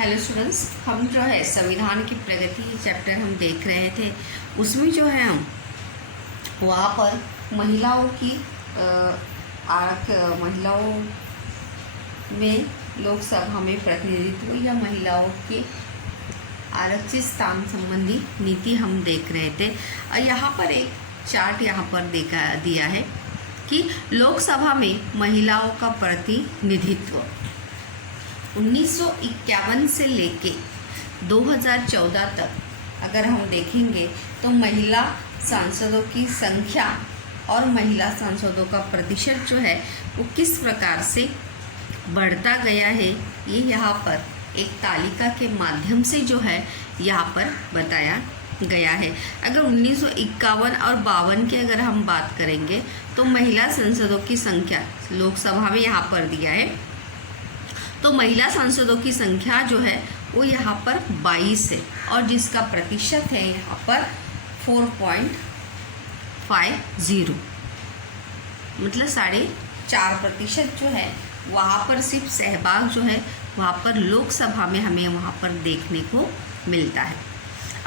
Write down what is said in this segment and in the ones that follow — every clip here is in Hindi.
हेलो स्टूडेंट्स, हम जो है संविधान की प्रगति चैप्टर हम देख रहे थे। उसमें जो है हम वहाँ पर महिलाओं की महिलाओं में लोकसभा में प्रतिनिधित्व या महिलाओं के आरक्षित स्थान संबंधी नीति हम देख रहे थे। और यहाँ पर एक चार्ट यहाँ पर दिया है कि लोकसभा में महिलाओं का प्रतिनिधित्व 1951 से लेके 2014 तक अगर हम देखेंगे तो महिला सांसदों की संख्या और महिला सांसदों का प्रतिशत जो है वो किस प्रकार से बढ़ता गया है, ये यहाँ पर एक तालिका के माध्यम से जो है यहाँ पर बताया गया है। अगर 1951 और 52 की अगर हम बात करेंगे तो महिला सांसदों की संख्या लोकसभा में यहाँ पर दिया है, तो महिला सांसदों की संख्या जो है वो यहाँ पर 22 है और जिसका प्रतिशत है यहाँ पर 4.50, मतलब 4.5% जो है वहाँ पर सिर्फ सहभाग जो है वहाँ पर लोकसभा में हमें वहाँ पर देखने को मिलता है।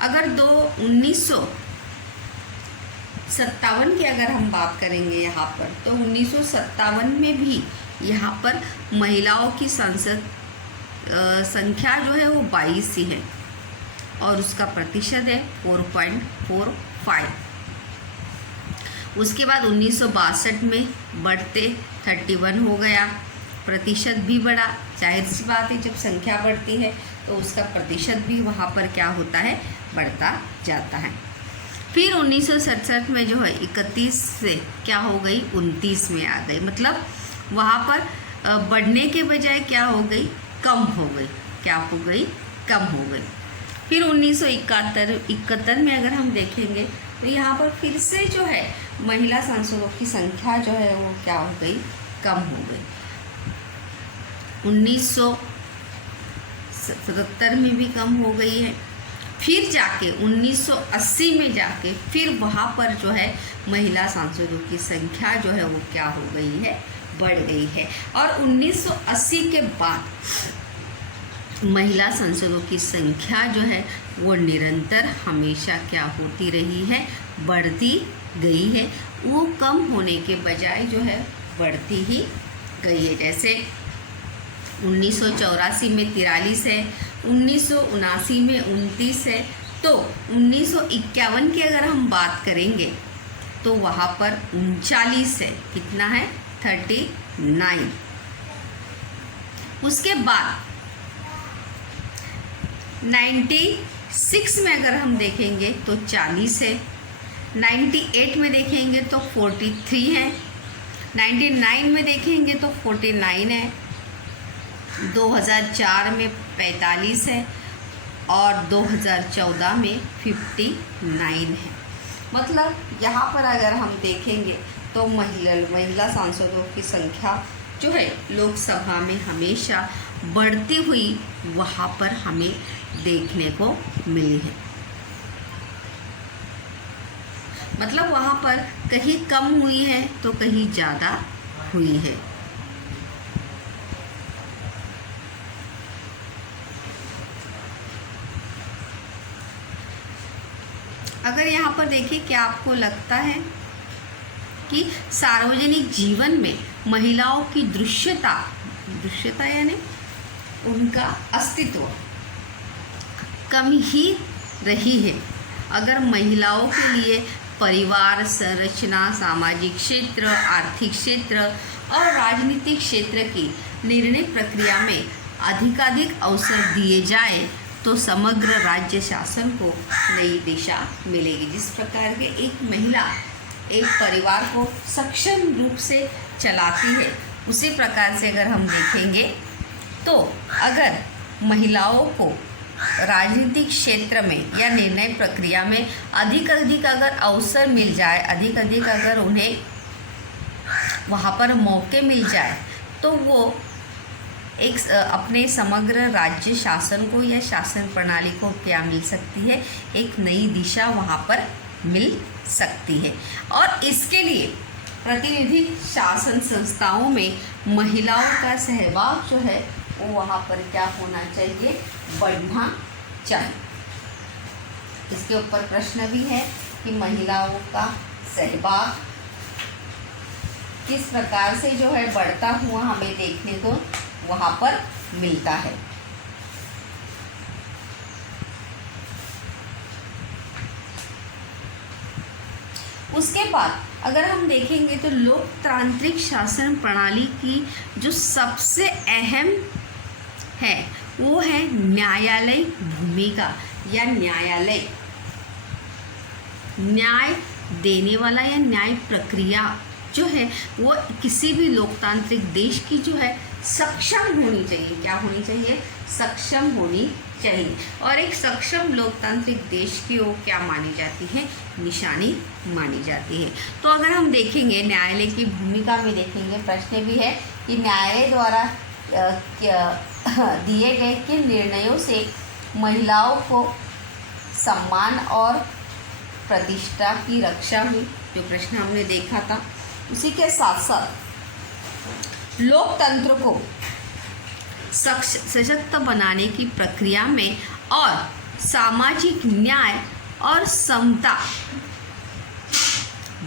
अगर 1957 की अगर हम बात करेंगे यहाँ पर तो 1957 में भी यहाँ पर महिलाओं की संसद संख्या जो है वो 22 ही है और उसका प्रतिशत है 4.45। उसके बाद 1962 में बढ़ते 31 हो गया, प्रतिशत भी बढ़ा। जाहिर सी बात है, जब संख्या बढ़ती है तो उसका प्रतिशत भी वहाँ पर क्या होता है, बढ़ता जाता है। फिर 1967 में जो है 31 से क्या हो गई, 29 में आ गई, मतलब वहाँ पर बढ़ने के बजाय क्या हो गई, कम हो गई। क्या हो गई, कम हो गई। फिर 1971 में अगर हम देखेंगे तो यहाँ पर फिर से जो है महिला सांसदों की संख्या जो है वो क्या हो गई, कम हो गई। 1977 में भी कम हो गई है। फिर जाके 1980 में जाके फिर वहाँ पर जो है महिला सांसदों की संख्या जो है वो क्या हो गई है, बढ़ गई है। और 1980 के बाद महिला सांसदों की संख्या जो है वो निरंतर हमेशा क्या होती रही है, बढ़ती गई है। वो कम होने के बजाय जो है बढ़ती ही गई है। जैसे 1984 में 43 है, 1979 में 29 है, तो 1951 की अगर हम बात करेंगे तो वहाँ पर 39 है। कितना है, 39। उसके बाद 96 में अगर हम देखेंगे तो 40 है, 98 में देखेंगे तो 43 है, 99 में देखेंगे तो 49 है, 2004 में 45 है और 2014 में 59 है। मतलब यहाँ पर अगर हम देखेंगे तो महिला सांसदों की संख्या जो है लोकसभा में हमेशा बढ़ती हुई वहाँ पर हमें देखने को मिली है। मतलब वहाँ पर कहीं कम हुई है तो कहीं ज़्यादा हुई है। अगर यहाँ पर देखिए, क्या आपको लगता है कि सार्वजनिक जीवन में महिलाओं की दृश्यता यानी उनका अस्तित्व कम ही रही है? अगर महिलाओं के लिए परिवार संरचना, सामाजिक क्षेत्र, आर्थिक क्षेत्र और राजनीतिक क्षेत्र की निर्णय प्रक्रिया में अधिकाधिक अवसर दिए जाए तो समग्र राज्य शासन को नई दिशा मिलेगी। जिस प्रकार के एक महिला एक परिवार को सक्षम रूप से चलाती है, उसी प्रकार से अगर हम देखेंगे तो अगर महिलाओं को राजनीतिक क्षेत्र में या निर्णय प्रक्रिया में अधिक अगर अवसर मिल जाए, अधिक अगर उन्हें वहाँ पर मौके मिल जाए, तो वो एक अपने समग्र राज्य शासन को या शासन प्रणाली को क्या मिल सकती है, एक नई दिशा वहाँ पर मिल सकती है। और इसके लिए प्रतिनिधि शासन संस्थाओं में महिलाओं का सहभाग जो है वो वहाँ पर क्या होना चाहिए, बढ़ना चाहिए। इसके ऊपर प्रश्न भी है कि महिलाओं का सहभाग किस प्रकार से जो है बढ़ता हुआ हमें देखने को वहाँ पर मिलता है। उसके बाद अगर हम देखेंगे तो लोकतांत्रिक शासन प्रणाली की जो सबसे अहम है वो है न्यायालय भूमिका या न्यायालय, न्याय देने वाला या न्याय प्रक्रिया जो है वो किसी भी लोकतांत्रिक देश की जो है सक्षम होनी चाहिए। क्या होनी चाहिए, सक्षम होनी चाहिए। और एक सक्षम लोकतांत्रिक देश की वो क्या मानी जाती है, निशानी मानी जाती है। तो अगर हम देखेंगे न्यायालय की भूमिका में देखेंगे, प्रश्न भी है कि न्यायालय द्वारा दिए गए किन निर्णयों से महिलाओं को सम्मान और प्रतिष्ठा की रक्षा हुई, जो प्रश्न हमने देखा था। उसी के साथ साथ लोकतंत्र को सशक्त बनाने की प्रक्रिया में और सामाजिक न्याय और समता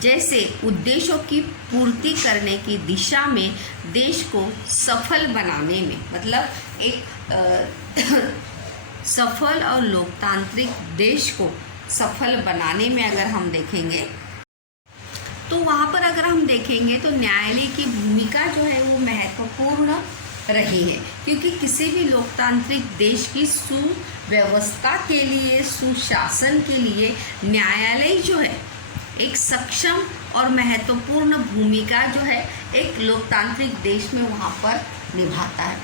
जैसे उद्देश्यों की पूर्ति करने की दिशा में देश को सफल बनाने में, मतलब एक सफल और लोकतांत्रिक देश को सफल बनाने में अगर हम देखेंगे तो वहाँ पर अगर हम देखेंगे तो न्यायालय की भूमिका जो है वो महत्वपूर्ण रही है, क्योंकि किसी भी लोकतांत्रिक देश की सुव्यवस्था के लिए, सुशासन के लिए न्यायालय जो है एक सक्षम और महत्वपूर्ण भूमिका जो है एक लोकतांत्रिक देश में वहाँ पर निभाता है,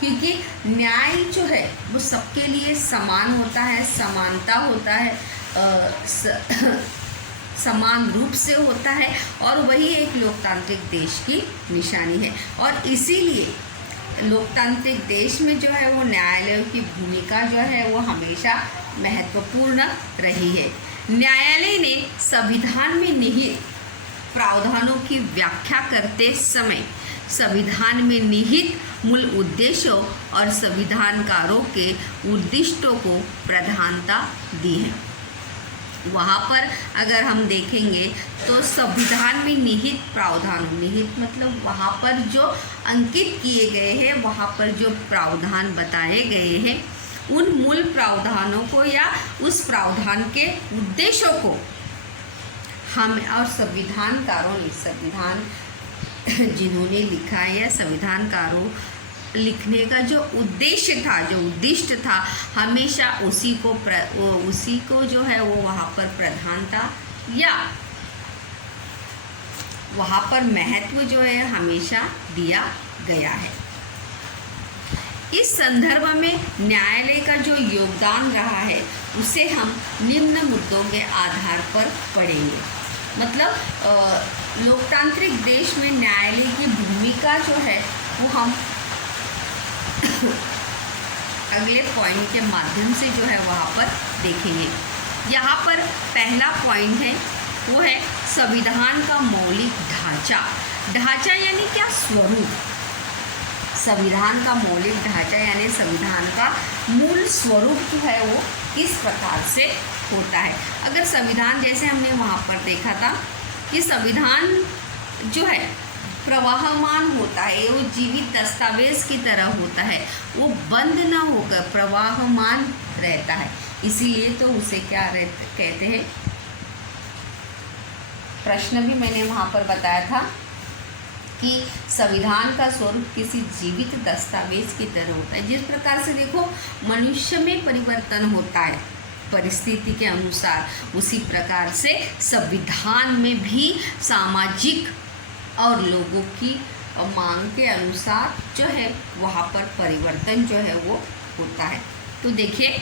क्योंकि न्याय जो है वो सबके लिए समान होता है, समानता होता है, समान रूप से होता है, और वही एक लोकतांत्रिक देश की निशानी है। और इसीलिए लोकतांत्रिक देश में जो है वो न्यायालयों की भूमिका जो है वो हमेशा महत्वपूर्ण रही है। न्यायालय ने संविधान में निहित प्रावधानों की व्याख्या करते समय संविधान में निहित मूल उद्देश्यों और संविधानकारों के उद्दिष्टों को प्रधानता दी है। वहाँ पर अगर हम देखेंगे तो संविधान में निहित प्रावधान, निहित मतलब वहाँ पर जो अंकित किए गए हैं, वहाँ पर जो प्रावधान बताए गए हैं, उन मूल प्रावधानों को या उस प्रावधान के उद्देश्यों को हम और संविधानकारों ने, संविधान जिन्होंने लिखा है या संविधानकारों लिखने का जो उद्देश्य था, जो उद्दिष्ट था, हमेशा उसी को जो है वो वहाँ पर प्रधानता या वहाँ पर महत्व जो है हमेशा दिया गया है। इस संदर्भ में न्यायालय का जो योगदान रहा है उसे हम निम्न मुद्दों के आधार पर पढ़ेंगे। मतलब लोकतांत्रिक देश में न्यायालय की भूमिका जो है वो हम अगले पॉइंट के माध्यम से जो है वहाँ पर देखेंगे। यहाँ पर पहला पॉइंट है वो है संविधान का मौलिक ढांचा। ढांचा यानी क्या, स्वरूप। संविधान का मौलिक ढांचा यानी संविधान का मूल स्वरूप जो है वो किस प्रकार से होता है। अगर संविधान जैसे हमने वहाँ पर देखा था कि संविधान जो है प्रवाहमान होता है, वो जीवित दस्तावेज की तरह होता है, वो बंद ना होकर प्रवाहमान रहता है, इसीलिए तो उसे क्या कहते हैं। प्रश्न भी मैंने वहाँ पर बताया था कि संविधान का स्वरूप किसी जीवित दस्तावेज की तरह होता है। जिस प्रकार से देखो मनुष्य में परिवर्तन होता है परिस्थिति के अनुसार, उसी प्रकार से संविधान में भी सामाजिक और लोगों की मांग के अनुसार जो है वहाँ पर परिवर्तन जो है वो होता है। तो देखिए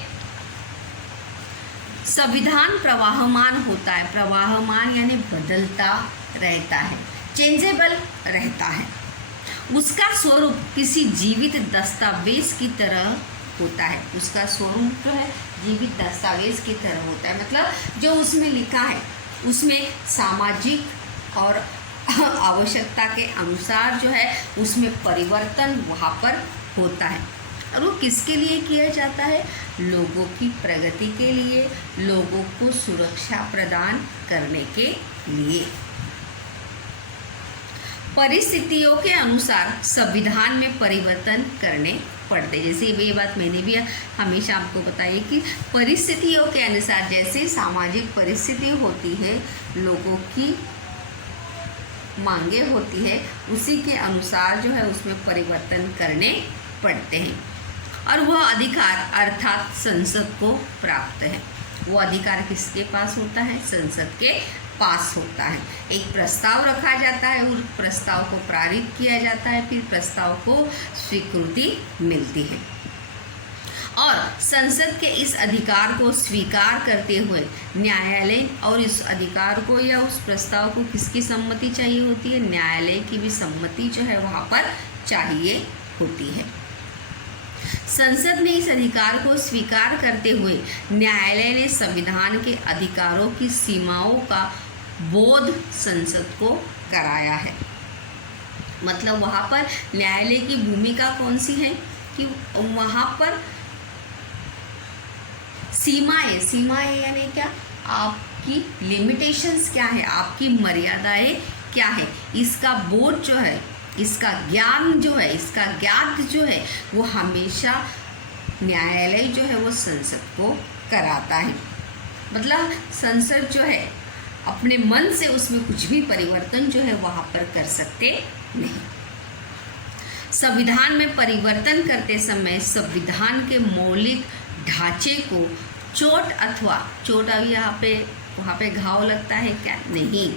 संविधान प्रवाहमान होता है, प्रवाहमान यानी बदलता रहता है, चेंजेबल रहता है। उसका स्वरूप किसी जीवित दस्तावेज की तरह होता है, उसका स्वरूप जो है जीवित दस्तावेज की तरह होता है। मतलब जो उसमें लिखा है उसमें सामाजिक और आवश्यकता के अनुसार जो है उसमें परिवर्तन वहाँ पर होता है। और वो किसके लिए किया जाता है? लोगों की प्रगति के लिए, लोगों को सुरक्षा प्रदान करने के लिए। परिस्थितियों के अनुसार संविधान में परिवर्तन करने पड़ते। जैसे ये बात मैंने भी हमेशा आपको बताई कि परिस्थितियों के अनुसार, जैसे सामाजिक परिस्थिति होती है, लोगों की मांगे होती है, उसी के अनुसार जो है उसमें परिवर्तन करने पड़ते हैं। और वह अधिकार अर्थात संसद को प्राप्त है। वो अधिकार किसके पास होता है? संसद के पास होता है। एक प्रस्ताव रखा जाता है, उस प्रस्ताव को पारित किया जाता है, फिर प्रस्ताव को स्वीकृति मिलती है। और संसद के इस अधिकार को स्वीकार करते हुए न्यायालय, और इस अधिकार को या उस प्रस्ताव को किसकी सम्मति चाहिए होती है? न्यायालय की भी सम्मति जो है वहाँ पर चाहिए होती है। संसद ने इस अधिकार को स्वीकार करते हुए न्यायालय ने संविधान के अधिकारों की सीमाओं का बोध संसद को कराया है। मतलब वहाँ पर न्यायालय की भूमिका कौन सी है कि वहाँ पर सीमाएं यानी क्या? आपकी लिमिटेशंस क्या है, आपकी मर्यादाएं क्या है, इसका बोध जो है, इसका ज्ञान जो है, इसका ज्ञात जो है, वो हमेशा न्यायालय जो है वो संसद को कराता है। मतलब संसद जो है अपने मन से उसमें कुछ भी परिवर्तन जो है वहाँ पर कर सकते नहीं। संविधान में परिवर्तन करते समय संविधान के मौलिक ढांचे को चोट अभी वहाँ पे घाव लगता है क्या? नहीं,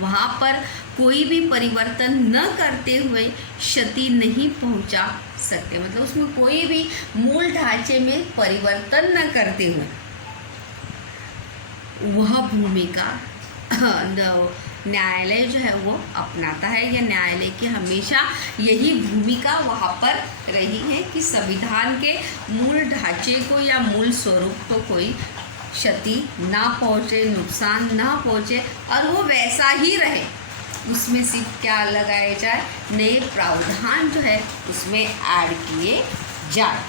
वहाँ पर कोई भी परिवर्तन न करते हुए क्षति नहीं पहुँचा सकते। मतलब उसमें कोई भी मूल ढांचे में परिवर्तन न करते हुए वह भूमिका न्यायालय जो है वो अपनाता है, या न्यायालय की हमेशा यही भूमिका वहाँ पर रही है कि संविधान के मूल ढांचे को या मूल स्वरूप को कोई क्षति ना पहुँचे, नुकसान ना पहुँचे, और वो वैसा ही रहे। उसमें सिर्फ क्या लगाया जाए? नए प्रावधान जो है उसमें ऐड किए जाए।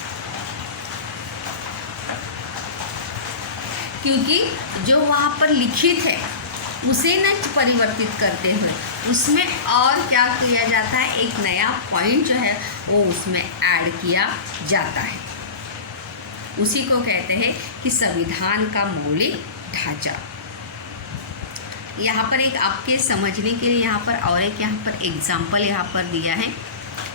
क्योंकि जो वहाँ पर लिखित है उसे न परिवर्तित करते हुए उसमें और क्या किया जाता है? एक नया पॉइंट जो है वो उसमें ऐड किया जाता है। उसी को कहते हैं कि संविधान का मौलिक ढांचा। यहाँ पर एक आपके समझने के लिए यहाँ पर और एक यहाँ पर एग्जाम्पल यहाँ पर दिया है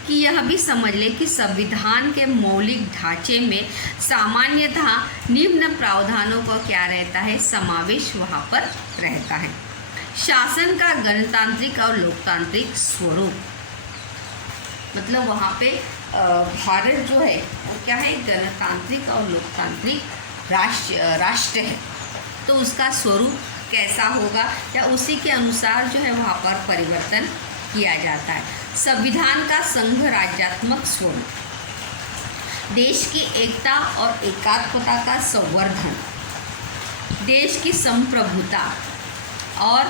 कि यह भी समझ ले कि संविधान के मौलिक ढांचे में सामान्यतः निम्न प्रावधानों का क्या रहता है? समावेश वहाँ पर रहता है। शासन का गणतांत्रिक और लोकतांत्रिक स्वरूप। मतलब वहाँ पे भारत जो है वो क्या है? गणतांत्रिक और लोकतांत्रिक राष्ट्र है। तो उसका स्वरूप कैसा होगा या उसी के अनुसार जो है वहाँ पर परिवर्तन किया जाता है। संविधान का संघ राज्यात्मक स्वरूप, देश की एकता और एकात्मता का संवर्धन, देश की संप्रभुता और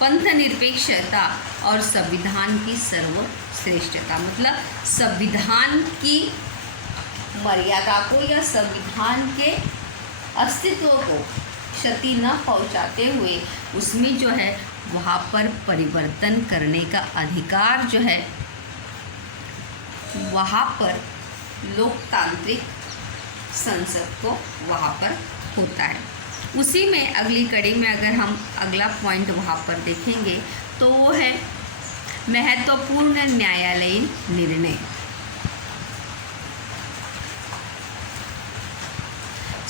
पंथ निरपेक्षता और संविधान की सर्वश्रेष्ठता। मतलब संविधान की मर्यादा को या संविधान के अस्तित्व को क्षति न पहुंचाते हुए उसमें जो है वहाँ पर परिवर्तन करने का अधिकार जो है वहाँ पर लोकतांत्रिक संसद को वहाँ पर होता है। उसी में अगली कड़ी में अगर हम अगला पॉइंट वहाँ पर देखेंगे तो वो है महत्वपूर्ण न्यायालयीन निर्णय।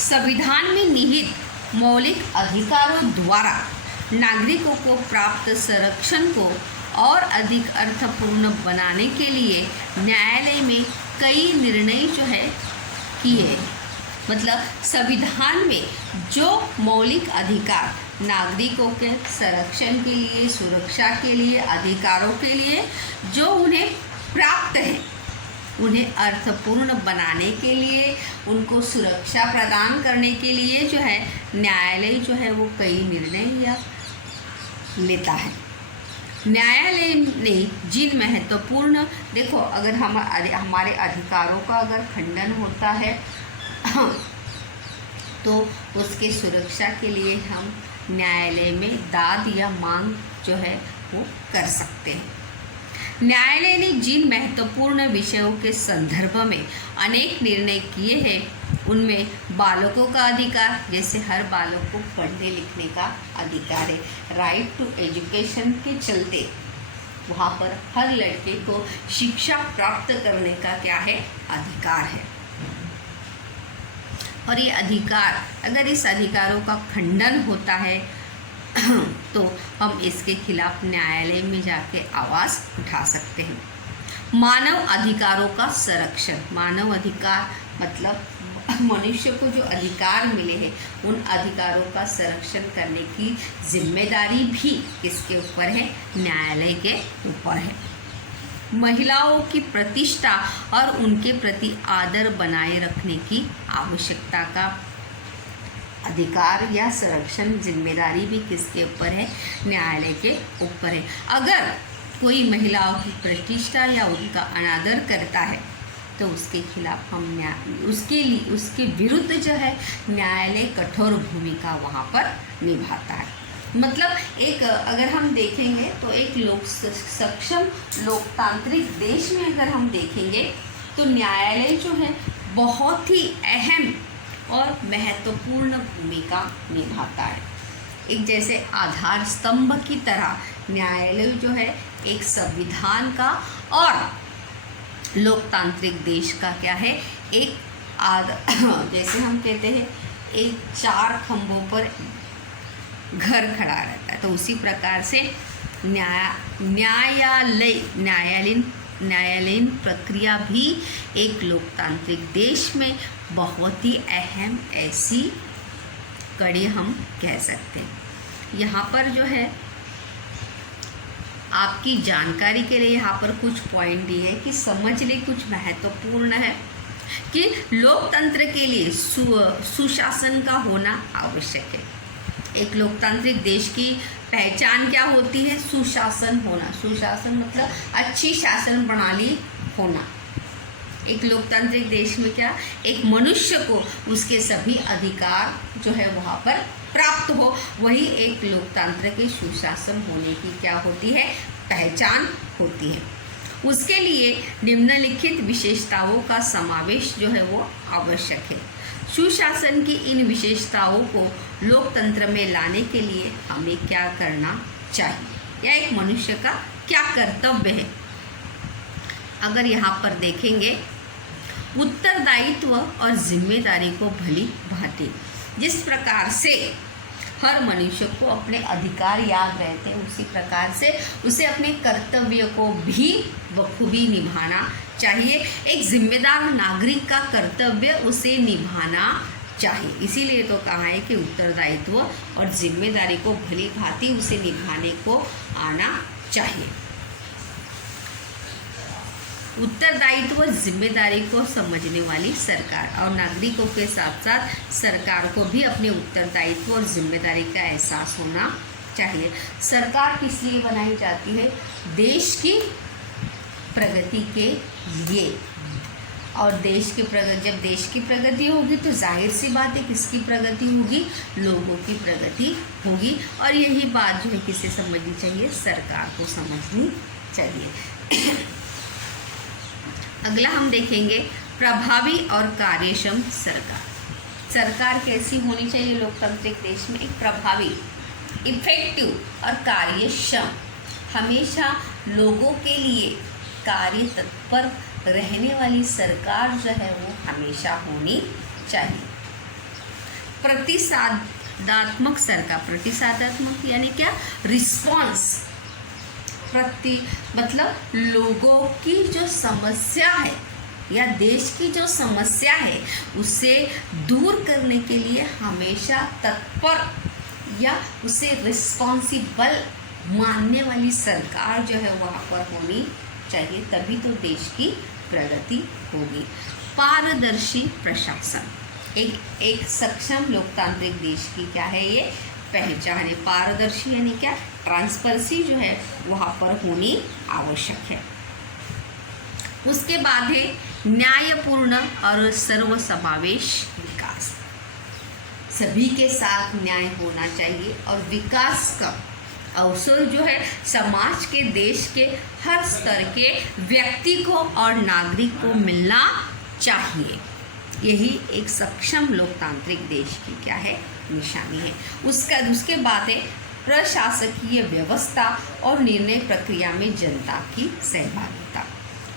संविधान में निहित मौलिक अधिकारों द्वारा नागरिकों को प्राप्त संरक्षण को और अधिक अर्थपूर्ण बनाने के लिए न्यायालय में कई निर्णय जो है किए। मतलब संविधान में जो मौलिक अधिकार नागरिकों के संरक्षण के लिए, सुरक्षा के लिए, अधिकारों के लिए जो उन्हें प्राप्त है, उन्हें अर्थपूर्ण बनाने के लिए, उनको सुरक्षा प्रदान करने के लिए जो है न्यायालय जो है वो कई निर्णय या लेता है। न्यायालय ने जिन महत्वपूर्ण, देखो अगर हमारे अधिकारों का अगर खंडन होता है तो उसके सुरक्षा के लिए हम न्यायालय में दाद या मांग जो है वो कर सकते हैं। न्यायालय ने जिन महत्वपूर्ण विषयों के संदर्भ में अनेक निर्णय किए हैं उनमें बालकों का अधिकार, जैसे हर बालक को पढ़ने लिखने का अधिकार है, राइट टू एजुकेशन के चलते वहाँ पर हर लड़के को शिक्षा प्राप्त करने का क्या है, अधिकार है। और ये अधिकार, अगर इस अधिकारों का खंडन होता है तो हम इसके खिलाफ न्यायालय में जाके आवाज़ उठा सकते हैं। मानव अधिकारों का संरक्षण, मानव अधिकार मतलब मनुष्य को जो अधिकार मिले हैं उन अधिकारों का संरक्षण करने की जिम्मेदारी भी किसके ऊपर है, न्यायालय के ऊपर है। महिलाओं की प्रतिष्ठा और उनके प्रति आदर बनाए रखने की आवश्यकता का अधिकार या संरक्षण जिम्मेदारी भी किसके ऊपर है, न्यायालय के ऊपर है। अगर कोई महिलाओं की प्रतिष्ठा या उनका अनादर करता है तो उसके खिलाफ हम उसके विरुद्ध जो है न्यायालय कठोर भूमिका वहाँ पर निभाता है। मतलब एक अगर हम देखेंगे तो एक सक्षम लोकतांत्रिक देश में अगर हम देखेंगे तो न्यायालय जो है बहुत ही अहम और महत्वपूर्ण भूमिका निभाता है। एक जैसे आधार स्तंभ की तरह न्यायालय जो है एक संविधान का और लोकतांत्रिक देश का क्या है, एक जैसे हम कहते हैं एक चार खंभों पर घर खड़ा रहता है, तो उसी प्रकार से न्यायालयीन प्रक्रिया भी एक लोकतांत्रिक देश में बहुत ही अहम ऐसी कड़ी हम कह सकते हैं। यहाँ पर जो है आपकी जानकारी के लिए यहाँ पर कुछ पॉइंट दिए हैं कि समझ ले, कुछ महत्वपूर्ण है कि लोकतंत्र के लिए सुशासन का होना आवश्यक है। एक लोकतांत्रिक देश की पहचान क्या होती है, सुशासन होना। सुशासन मतलब अच्छी शासन प्रणाली होना। एक लोकतांत्रिक देश में क्या, एक मनुष्य को उसके सभी अधिकार जो है वहाँ पर प्राप्त हो, वही एक लोकतंत्र के सुशासन होने की क्या होती है, पहचान होती है। उसके लिए निम्नलिखित विशेषताओं का समावेश जो है वो आवश्यक है। सुशासन की इन विशेषताओं को लोकतंत्र में लाने के लिए हमें क्या करना चाहिए या एक मनुष्य का क्या कर्तव्य है। अगर यहाँ पर देखेंगे उत्तरदायित्व और जिम्मेदारी को भली भांति, जिस प्रकार से हर मनुष्य को अपने अधिकार याद रहते हैं उसी प्रकार से उसे अपने कर्तव्य को भी बखूबी निभाना चाहिए। एक जिम्मेदार नागरिक का कर्तव्य उसे निभाना चाहिए। इसीलिए तो कहा है कि उत्तरदायित्व और जिम्मेदारी को भली भांति उसे निभाने को आना चाहिए। उत्तरदायित्व और जिम्मेदारी को समझने वाली सरकार और नागरिकों के साथ साथ सरकार को भी अपने उत्तरदायित्व और जिम्मेदारी का एहसास होना चाहिए। सरकार किस लिए बनाई जाती है, देश की प्रगति के लिए। और देश की प्रगति, जब देश की प्रगति होगी तो जाहिर सी बात है किसकी प्रगति होगी, लोगों की प्रगति होगी। और यही बात जो है किसे समझनी चाहिए, सरकार को समझनी चाहिए। अगला हम देखेंगे प्रभावी और कार्यक्षम सरकार। सरकार कैसी होनी चाहिए लोकतांत्रिक देश में, एक प्रभावी, इफेक्टिव और कार्यक्षम, हमेशा लोगों के लिए कार्य तत्पर रहने वाली सरकार जो है वो हमेशा होनी चाहिए। प्रतिसादात्मक सरकार, प्रतिसादात्मक यानी क्या, रिस्पॉन्स, मतलब लोगों की जो समस्या है या देश की जो समस्या है उसे दूर करने के लिए हमेशा तत्पर या उसे रिस्पॉन्सिबल मानने वाली सरकार जो है वहाँ पर होनी चाहिए, तभी तो देश की प्रगति होगी। पारदर्शी प्रशासन एक सक्षम लोकतांत्रिक देश की क्या है, ये पहचान है। पारदर्शी यानी क्या, ट्रांसपेरेंसी जो है वहाँ पर होनी आवश्यक है। उसके बाद है न्यायपूर्ण और सर्वसमावेश विकास। सभी के साथ न्याय होना चाहिए और विकास का अवसर जो है समाज के, देश के हर स्तर के व्यक्ति को और नागरिक को मिलना चाहिए। यही एक सक्षम लोकतांत्रिक देश की क्या है, निशानी है। उसके बाद है प्रशासकीय व्यवस्था और निर्णय प्रक्रिया में जनता की सहभागिता।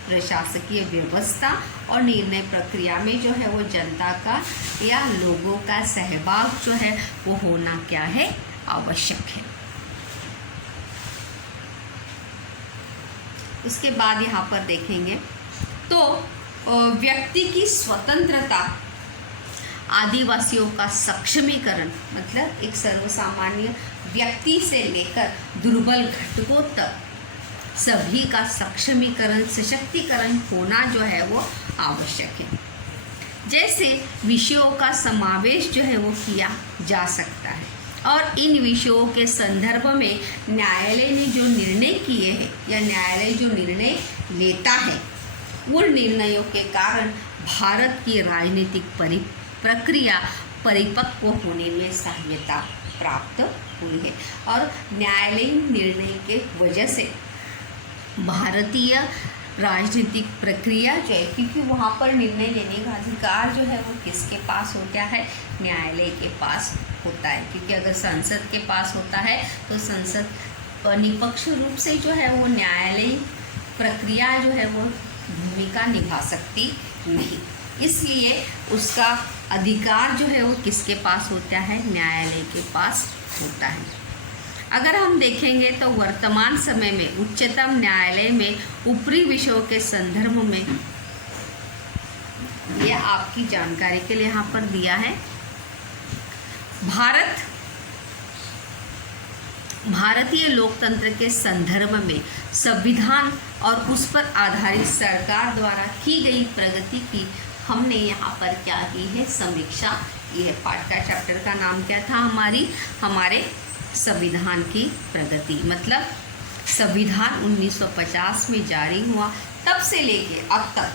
प्रशासकीय व्यवस्था और निर्णय प्रक्रिया में जो है वो जनता का या लोगों का सहभाग जो है वो होना क्या है, आवश्यक है। उसके बाद यहाँ पर देखेंगे तो व्यक्ति की स्वतंत्रता, आदिवासियों का सक्षमीकरण, मतलब एक सर्वसामान्य व्यक्ति से लेकर दुर्बल घटकों तक सभी का सक्षमीकरण, सशक्तिकरण होना जो है वो आवश्यक है। जैसे विषयों का समावेश जो है वो किया जा सकता है और इन विषयों के संदर्भ में न्यायालय ने जो निर्णय किए हैं या न्यायालय जो निर्णय लेता है उन निर्णयों के कारण भारत की राजनीतिक प्रक्रिया परिपक्व होने में सहायता प्राप्त हुई है। और न्यायालयीन निर्णय के वजह से भारतीय राजनीतिक प्रक्रिया जो है, क्योंकि वहाँ पर निर्णय लेने का अधिकार जो है वो किसके पास होता है, न्यायालय के पास होता है। क्योंकि अगर संसद के पास होता है तो संसद निष्पक्ष रूप से जो है वो न्यायालयीन प्रक्रिया जो है वो भूमिका निभा सकती नहीं, इसलिए उसका अधिकार जो है वो किसके पास होता है, न्यायालय के पास होता है। अगर हम देखेंगे तो वर्तमान समय में उच्चतम न्यायालय में ऊपरी विषयों के संदर्भ में, यह आपकी जानकारी के लिए यहाँ पर दिया है, भारतीय लोकतंत्र के संदर्भ में संविधान और उस पर आधारित सरकार द्वारा की गई प्रगति की हमने यहाँ पर क्या की है, समीक्षा। यह पाठ का चैप्टर का नाम क्या था, हमारे संविधान की प्रगति। मतलब संविधान 1950 में जारी हुआ, तब से लेके अब तक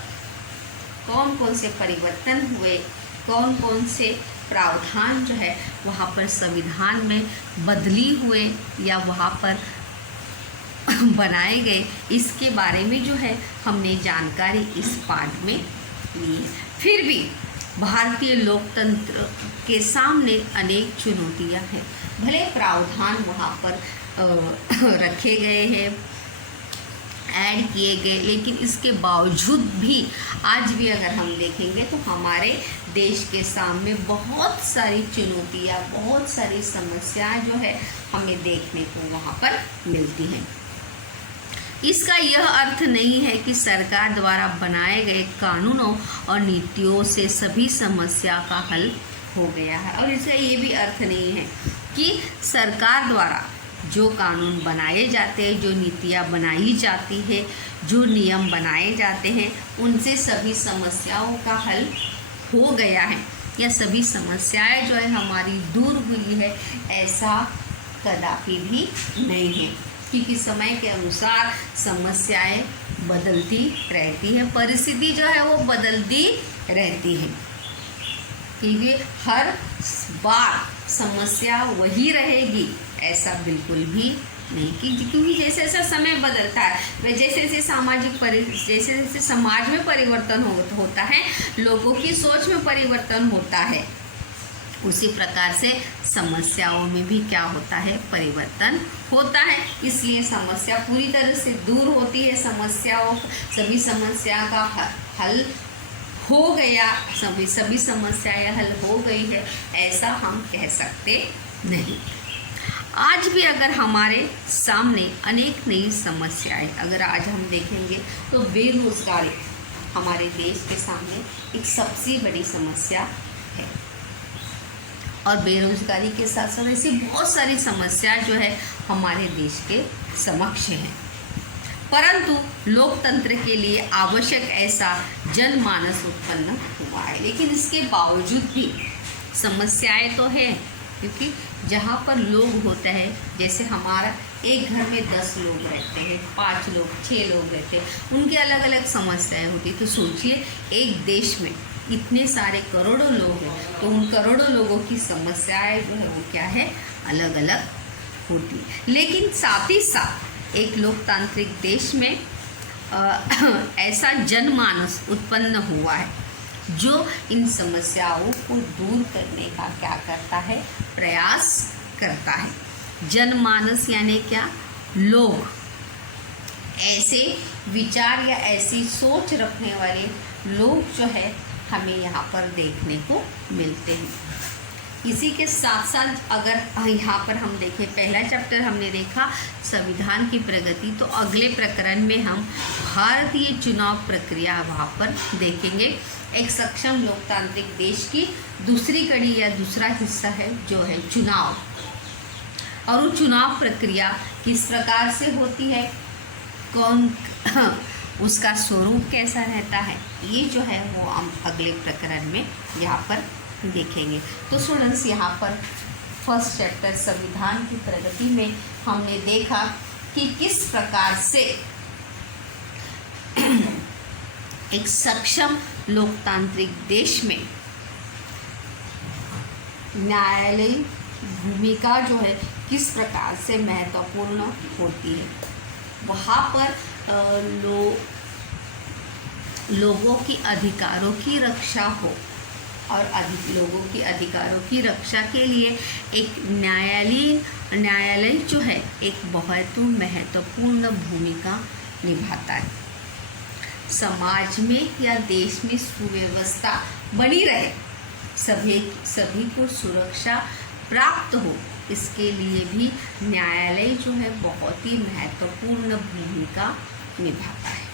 कौन कौन से परिवर्तन हुए, कौन कौन से प्रावधान जो है वहाँ पर संविधान में बदली हुए या वहाँ पर बनाए गए, इसके बारे में जो है हमने जानकारी इस पाठ में ली है। फिर भी भारतीय लोकतंत्र के सामने अनेक चुनौतियां हैं। भले प्रावधान वहाँ पर रखे गए हैं, ऐड किए गए, लेकिन इसके बावजूद भी आज भी अगर हम देखेंगे तो हमारे देश के सामने बहुत सारी चुनौतियाँ, बहुत सारी समस्याएं जो है हमें देखने को वहाँ पर मिलती हैं। इसका यह अर्थ नहीं है कि सरकार द्वारा बनाए गए कानूनों और नीतियों से सभी समस्या का हल हो गया है, और इसका ये भी अर्थ नहीं है कि सरकार द्वारा जो कानून बनाए जाते हैं, जो नीतियाँ बनाई जाती है, जो नियम बनाए जाते हैं, उनसे सभी समस्याओं का हल हो गया है या सभी समस्याएं जो है हमारी दूर हुई है, ऐसा कदापि भी नहीं है। क्योंकि समय के अनुसार समस्याएं बदलती रहती है, परिस्थिति जो है वो बदलती रहती है। क्योंकि हर बार समस्या वही रहेगी ऐसा बिल्कुल भी नहीं, क्योंकि जैसे जैसे समय बदलता है, वे जैसे जैसे जैसे जैसे समाज में परिवर्तन होता है, लोगों की सोच में परिवर्तन होता है, उसी प्रकार से समस्याओं में भी क्या होता है, परिवर्तन होता है। इसलिए समस्या पूरी तरह से दूर होती है, सभी समस्या का हल हो गया, सभी समस्याएं हल हो गई है, ऐसा हम कह सकते नहीं। आज भी अगर हमारे सामने अनेक नई समस्याएं, अगर आज हम देखेंगे तो बेरोजगारी हमारे देश के सामने एक सबसे बड़ी समस्या है, और बेरोजगारी के साथ साथ ऐसी बहुत सारी समस्याएं जो है हमारे देश के समक्ष हैं। परंतु लोकतंत्र के लिए आवश्यक ऐसा जनमानस उत्पन्न हुआ है, लेकिन इसके बावजूद भी समस्याएं तो है, क्योंकि जहाँ पर लोग होते हैं, जैसे हमारा एक घर में 10 लोग रहते हैं, 5 लोग, 6 लोग रहते हैं, उनकी अलग अलग समस्याएं होती। तो सोचिए एक देश में इतने सारे करोड़ों लोग हैं, तो उन करोड़ों लोगों की समस्याएं जो है वो क्या है, अलग अलग होती। लेकिन साथ ही साथ एक लोकतांत्रिक देश में ऐसा जनमानस उत्पन्न हुआ है जो इन समस्याओं को दूर करने का क्या करता है, प्रयास करता है। जनमानस यानी क्या, लोग, ऐसे विचार या ऐसी सोच रखने वाले लोग जो है हमें यहाँ पर देखने को मिलते हैं। इसी के साथ साथ अगर यहाँ पर हम देखें, पहला चैप्टर हमने देखा संविधान की प्रगति, तो अगले प्रकरण में हम भारतीय चुनाव प्रक्रिया वहाँ पर देखेंगे। एक सक्षम लोकतांत्रिक देश की दूसरी कड़ी या दूसरा हिस्सा है जो है चुनाव, और वो चुनाव प्रक्रिया किस प्रकार से होती है, कौन उसका स्वरूप कैसा रहता है, ये जो है वो हम अगले प्रकरण में यहाँ पर देखेंगे। तो स्टूडेंट्स, यहाँ पर फर्स्ट चैप्टर संविधान की प्रगति में हमने देखा कि किस प्रकार से एक सक्षम लोकतांत्रिक देश में न्यायालय भूमिका जो है किस प्रकार से महत्वपूर्ण होती है। वहाँ पर लोगों की अधिकारों की रक्षा हो, और लोगों के अधिकारों की रक्षा के लिए एक न्यायालय जो है एक बहुत महत्वपूर्ण भूमिका निभाता है। समाज में या देश में सुव्यवस्था बनी रहे, सभी को सुरक्षा प्राप्त हो, इसके लिए भी न्यायालय जो है बहुत ही महत्वपूर्ण भूमिका निभाता है।